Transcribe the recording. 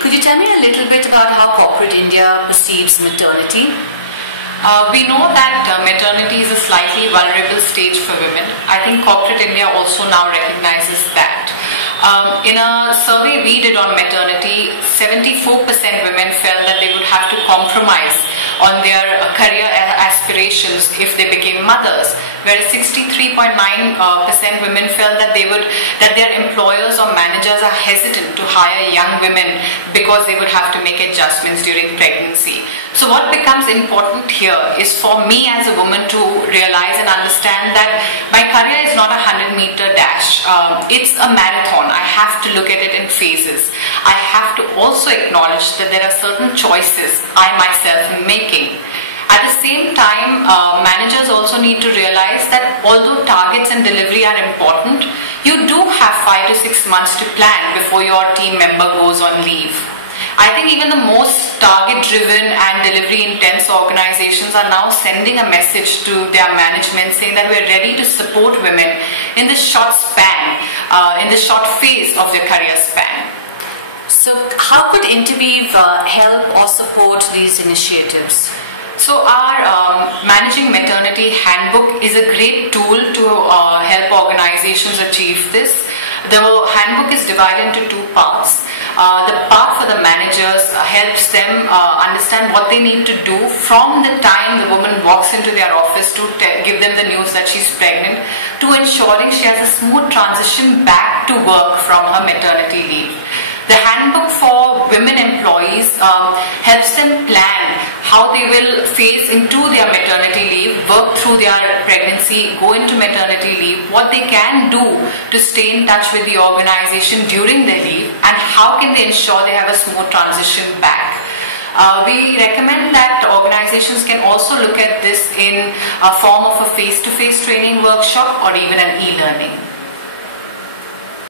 could you tell me a little bit about how corporate India perceives maternity? We know that maternity is a slightly vulnerable stage for women. I think corporate India also now recognizes that. In a survey we did on maternity, 74% women felt that they would have to compromise on their career aspirations if they became mothers, whereas 63.9% women felt that their employers or managers are hesitant to hire young women because they would have to make adjustments during pregnancy. So what becomes important here is for me as a woman to realize and understand that my career is not a 100-meter dash. It's a marathon. I have to look at it in phases. I have to also acknowledge that there are certain choices I myself am making. At the same time, managers also need to realize that although targets and delivery are important, you do have 5 to 6 months to plan before your team member goes on leave. I think even the most target-driven and delivery-intense organizations are now sending a message to their management saying that we're ready to support women in this short span, in this short phase of their career span. So how could Interweave help or support these initiatives? So our Managing Maternity Handbook is a great tool to help organizations achieve this. The handbook is divided into 2 parts. The part for the managers helps them understand what they need to do from the time the woman walks into their office to give them the news that she's pregnant to ensuring she has a smooth transition back to work from her maternity leave. The handbook for women employees helps them plan how they will phase into their maternity leave, work through their pregnancy, go into maternity leave, what they can do to stay in touch with the organization during their leave, and how can they ensure they have a smooth transition back. We recommend that organizations can also look at this in a form of a face-to-face training workshop or even an e-learning.